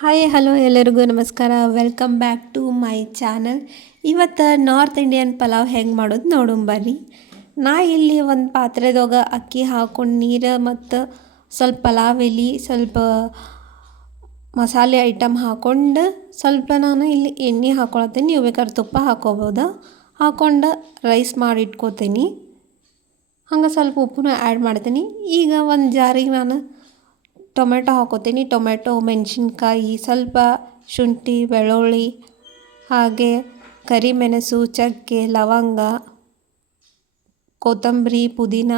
Hi hello ಎಲ್ಲರಿಗೂ ನಮಸ್ಕಾರ. Welcome back to my channel ಇವತ್ತು ನಾರ್ತ್ ಇಂಡಿಯನ್ ಪಲಾವ್ ಹೆಂಗೆ ಮಾಡೋದು ನೋಡೋಣ ಬರ್ರಿ ನಾ ಇಲ್ಲಿ ಒಂದು ಪಾತ್ರೆದಾಗ ಅಕ್ಕಿ ಹಾಕೊಂಡು ನೀರು ಮತ್ತು ಸ್ವಲ್ಪ ಪಲಾವ್ ಎಲೆ, ಸ್ವಲ್ಪ ಮಸಾಲೆ ಐಟಮ್ ಹಾಕ್ಕೊಂಡು ಸ್ವಲ್ಪ ನಾನು ಇಲ್ಲಿ ಎಣ್ಣೆ ಹಾಕೊಳತ್ತೀನಿ. ನೀವು ಬೇಕಾದ್ರೆ ತುಪ್ಪ ಹಾಕೋಬೋದು. ಹಾಕ್ಕೊಂಡು ರೈಸ್ ಮಾಡಿ ಇಟ್ಕೋತೀನಿ. ಹಂಗೆ ಸ್ವಲ್ಪ ಉಪ್ಪು ಆ್ಯಡ್ ಮಾಡ್ತೀನಿ. ಈಗ ಒಂದು ಜಾರಿಗೆ ನಾನು ಟೊಮೆಟೊ ಹಾಕೋತೀನಿ. ಟೊಮೆಟೊ, ಮೆಣಸಿನ್ಕಾಯಿ, ಸ್ವಲ್ಪ ಶುಂಠಿ, ಬೆಳ್ಳುಳ್ಳಿ, ಹಾಗೆ ಕರಿಮೆಣಸು, ಚಕ್ಕೆ, ಲವಂಗ, ಕೊತ್ತಂಬರಿ, ಪುದೀನ,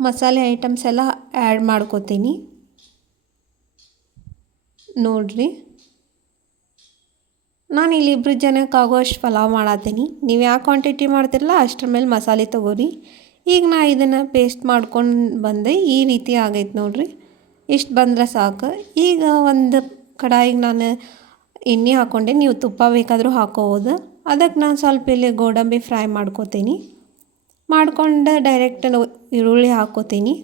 ಮಸಾಲೆ ಐಟಮ್ಸ್ ಎಲ್ಲ ಆ್ಯಡ್ ಮಾಡ್ಕೋತೀನಿ. ನೋಡಿರಿ. ನಾನು ಇಲ್ಲಿ ಇಬ್ಬರು ಜನಕ್ಕೆ ಆಗೋಷ್ಟು ಪಲಾವ್ ಮಾಡತ್ತೀನಿ ನೀವು ಯಾವ ಕ್ವಾಂಟಿಟಿ ಮಾಡ್ತಿರಲ್ಲ ಅಷ್ಟರ ಮೇಲೆ ಮಸಾಲೆ ತೊಗೋರಿ. ಈಗ ನಾ ಇದನ್ನು ಪೇಸ್ಟ್ ಮಾಡ್ಕೊಂಡು ಬಂದೆ. ಈ ರೀತಿ ಆಗೈತೆ ನೋಡಿರಿ. ಇಷ್ಟು ಬಂದರೆ ಸಾಕು. ಈಗ ಒಂದು ಕಡಾಯಿಗೆ ನಾನು ಎಣ್ಣೆ ಹಾಕ್ಕೊಂಡೆ ನೀವು ತುಪ್ಪ ಬೇಕಾದರೂ ಹಾಕೋಬೋದು. ಅದಕ್ಕೆ ನಾನು ಸ್ವಲ್ಪ ಇಲ್ಲಿ ಗೋಡಂಬಿ ಫ್ರೈ ಮಾಡ್ಕೋತೀನಿ. ಮಾಡ್ಕೊಂಡು ಡೈರೆಕ್ಟ್ ಈರುಳ್ಳಿ ಹಾಕ್ಕೋತೀನಿ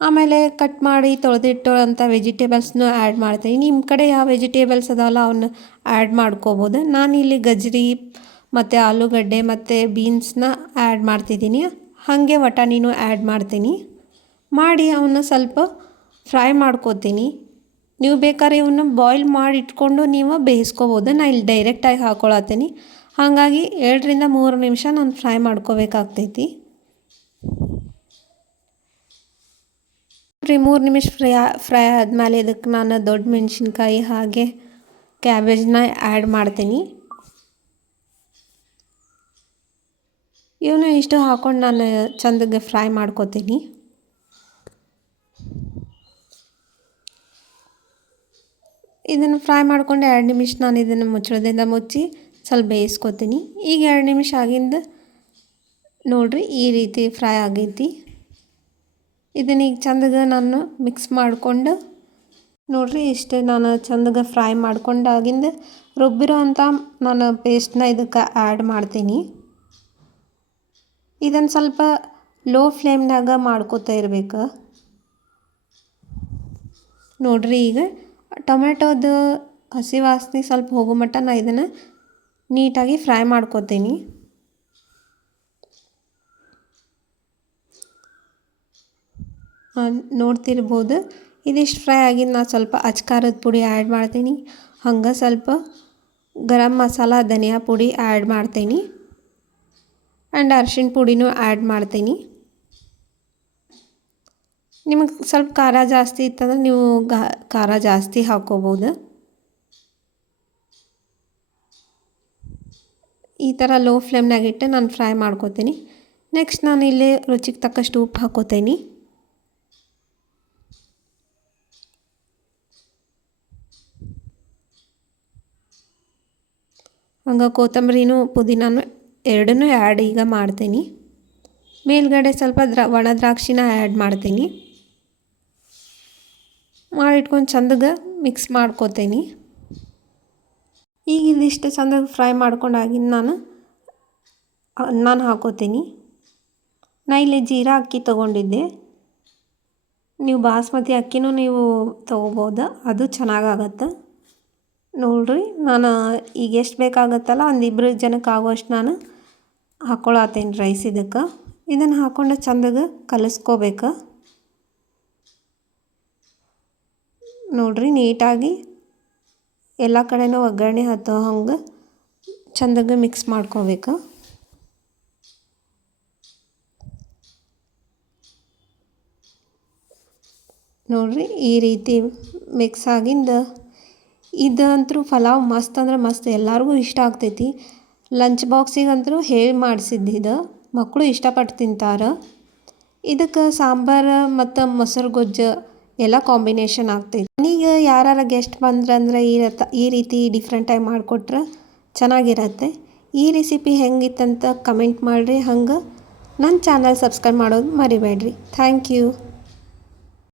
ಆಮೇಲೆ ಕಟ್ ಮಾಡಿ ತೊಳೆದಿಟ್ಟೋಂಥ ವೆಜಿಟೇಬಲ್ಸ್ನೂ ಆ್ಯಡ್ ಮಾಡ್ತೀನಿ. ನಿಮ್ಮ ಕಡೆ ಯಾವ ವೆಜಿಟೇಬಲ್ಸ್ ಅದಾವಲ್ಲ ಅವನ್ನ ಆ್ಯಡ್ ಮಾಡ್ಕೋಬೋದು. ಇಲ್ಲಿ ಗಜ್ರಿ ಮತ್ತು ಆಲೂಗಡ್ಡೆ ಮತ್ತು ಬೀನ್ಸ್ನ ಆ್ಯಡ್ ಮಾಡ್ತಿದ್ದೀನಿ. ಹಾಗೆ ವಟಾಣಿನೂ ಆ್ಯಡ್ ಮಾಡ್ತೀನಿ. ಮಾಡಿ ಅವನ್ನ ಸ್ವಲ್ಪ ಫ್ರೈ ಮಾಡ್ಕೋತೀನಿ. ನೀವು ಬೇಕಾದ್ರೆ ಇವನ್ನ ಬಾಯ್ಲ್ ಮಾಡಿ ಇಟ್ಕೊಂಡು ನೀವು ಬೇಯಿಸ್ಕೋಬೋದು. ನಾನು ಇಲ್ಲಿ ಡೈರೆಕ್ಟಾಗಿ ಹಾಕ್ಕೊಳತ್ತೀನಿ ಹಾಗಾಗಿ ಎರಡರಿಂದ ಮೂರು ನಿಮಿಷ ನಾನು ಫ್ರೈ ಮಾಡ್ಕೋಬೇಕಾಗ್ತೈತಿ. ರೀ, ಮೂರು ನಿಮಿಷ ಫ್ರೈ ಫ್ರೈ ಆದಮೇಲೆ ಇದಕ್ಕೆ ನಾನು ದೊಡ್ಡ ಮೆಣಸಿನ್ಕಾಯಿ ಹಾಗೆ ಕ್ಯಾಬೇಜ್ನ ಆ್ಯಡ್ ಮಾಡ್ತೀನಿ. ಇವನು ಇಷ್ಟು ಹಾಕ್ಕೊಂಡು ನಾನು ಚೆಂದಗೆ ಫ್ರೈ ಮಾಡ್ಕೋತೀನಿ. ಇದನ್ನು ಫ್ರೈ ಮಾಡ್ಕೊಂಡು ಎರಡು ನಿಮಿಷ ನಾನು ಇದನ್ನು ಮುಚ್ಚಳದಿಂದ ಮುಚ್ಚಿ ಸ್ವಲ್ಪ ಬೇಯಿಸ್ಕೊತೀನಿ. ಈಗ ಎರಡು ನಿಮಿಷ ಆಗಿಂದ ನೋಡಿರಿ ಈ ರೀತಿ ಫ್ರೈ ಆಗೈತಿ. ಇದನ್ನ ಈಗ ಚಂದಗೆ ನಾನು ಮಿಕ್ಸ್ ಮಾಡಿಕೊಂಡು ನೋಡಿರಿ ಇಷ್ಟೇ ನಾನು ಚಂದಗೆ ಫ್ರೈ ಮಾಡ್ಕೊಂಡಾಗಿಂದ ರುಬ್ಬಿರೋ ಅಂಥ ನಾನು ಪೇಸ್ಟ್ನ ಇದಕ್ಕೆ ಆ್ಯಡ್ ಮಾಡ್ತೀನಿ. ಇದನ್ನು ಸ್ವಲ್ಪ ಲೋ ಫ್ಲೇಮ್ನಾಗ ಮಾಡ್ಕೋತಾ ಇರ್ಬೇಕು. ನೋಡಿರಿ ಈಗ ಟೊಮೆಟೊದು ಹಸಿ ವಾಸನೆ ಸ್ವಲ್ಪ ಹೋಗೋ ಮಟ್ಟ ನಾನು ಇದನ್ನು ನೀಟಾಗಿ ಫ್ರೈ ಮಾಡ್ಕೋತೀನಿ. ನೋಡ್ತಿರ್ಬೋದು. ಇದಿಷ್ಟು ಫ್ರೈ ಆಗಿದ್ದು ನಾನು ಸ್ವಲ್ಪ ಅಚ್ಕಾರದ ಪುಡಿ ಆ್ಯಡ್ ಮಾಡ್ತೀನಿ. ಹಂಗೆ ಸ್ವಲ್ಪ ಗರಂ ಮಸಾಲ, ಧನಿಯಾ ಪುಡಿ ಆ್ಯಡ್ ಮಾಡ್ತೀನಿ. ಆ್ಯಂಡ್ ಅರ್ಶಿಣ ಪುಡಿನೂ ಆ್ಯಡ್ ಮಾಡ್ತೀನಿ. ನಿಮಗೆ ಸ್ವಲ್ಪ ಖಾರ ಜಾಸ್ತಿ ಇತ್ತಂದ್ರೆ ನೀವು ಖಾರ ಜಾಸ್ತಿ ಹಾಕೋಬೋದು. ಈ ಥರ ಲೋ ಫ್ಲೇಮ್ನಾಗ ಇಟ್ಟು ನಾನು ಫ್ರೈ ಮಾಡ್ಕೋತೀನಿ. ನೆಕ್ಸ್ಟ್ ನಾನು ಇಲ್ಲಿ ರುಚಿಗೆ ತಕ್ಕಷ್ಟು ಉಪ್ಪು ಹಾಕೋತೀನಿ. ಹಂಗೆ ಕೊತ್ತಂಬರಿನೂ ಪುದೀನೂ ಎರಡನ್ನೂ ಆ್ಯಡ್ ಈಗ ಮಾಡ್ತೀನಿ. ಮೇಲ್ಗಡೆ ಸ್ವಲ್ಪ ದ್ರಾ, ಒಣ ದ್ರಾಕ್ಷಿನ ಆ್ಯಡ್ ಮಾಡ್ತೀನಿ. ಮಾಡಿಟ್ಕೊಂಡು ಚಂದಗೆ ಮಿಕ್ಸ್ ಮಾಡ್ಕೋತೀನಿ. ಈಗ ಇದಿಷ್ಟು ಚಂದಗೆ ಫ್ರೈ ಮಾಡ್ಕೊಂಡಾಗಿ ನಾನು ನಾನು ಹಾಕೋತೀನಿ. ನಾ ಇಲ್ಲಿ ಜೀರಾ ಅಕ್ಕಿ ತೊಗೊಂಡಿದ್ದೆ. ನೀವು ಬಾಸ್ಮತಿ ಅಕ್ಕಿನೂ ನೀವು ತೊಗೋಬೋದು, ಅದು ಚೆನ್ನಾಗಾಗತ್ತೆ. ನೋಡ್ರಿ, ನಾನು ಈಗ ಎಷ್ಟು ಬೇಕಾಗತ್ತಲ್ಲ, ಒಂದು ಇಬ್ಬರು ಜನಕ್ಕೆ ಆಗೋಷ್ಟು ನಾನು ಹಾಕ್ಕೊಳತ್ತೇನೆ ರೈಸ್ ಇದಕ್ಕೆ. ಇದನ್ನು ಹಾಕ್ಕೊಂಡು ಚಂದಗೆ ಕಲಿಸ್ಕೋಬೇಕು. ನೋಡಿರಿ ನೀಟಾಗಿ ಎಲ್ಲ ಕಡೆನೂ ಒಗ್ಗರಣೆ ಹತ್ತೋ ಹಂಗೆ ಚಂದಾಗ ಮಿಕ್ಸ್ ಮಾಡ್ಕೋಬೇಕು. ನೋಡಿರಿ ಈ ರೀತಿ ಮಿಕ್ಸ್ ಆಗಿಂದ ಇದಂತರೂ ಪಲಾವ್ ಮಸ್ತ್ ಅಂದ್ರೆ ಮಸ್ತ್ ಎಲ್ಲರಿಗೂ ಇಷ್ಟ ಆಗ್ತೈತಿ. ಲಂಚ್ ಬಾಕ್ಸಿಗಂತೂ ಹೇಳಿ ಮಾಡಿಸಿದ್ದು ಇದು ಮಕ್ಕಳು ಇಷ್ಟಪಟ್ಟು ತಿಂತಾರೆ. ಇದಕ್ಕೆ ಸಾಂಬಾರು ಮತ್ತು ಮೊಸರು ಗೊಜ್ಜು ಎಲ್ಲ ಕಾಂಬಿನೇಷನ್ ಆಗ್ತೈತಿ. ಈಗ ಯಾರು ಗೆಸ್ಟ್ ಬಂದ್ರಂದ್ರೆ ಈ ಈ ರೀತಿ ಡಿಫ್ರೆಂಟಾಗಿ ಮಾಡಿಕೊಟ್ರೆ ಚೆನ್ನಾಗಿರತ್ತೆ. ಈ ರೆಸಿಪಿ ಹೆಂಗಿತ್ತಂತ ಕಮೆಂಟ್ ಮಾಡಿರಿ. ಹಂಗೆ ನನ್ನ ಚಾನಲ್ ಸಬ್ಸ್ಕ್ರೈಬ್ ಮಾಡೋದು ಮರಿಬೇಡ್ರಿ. Thank you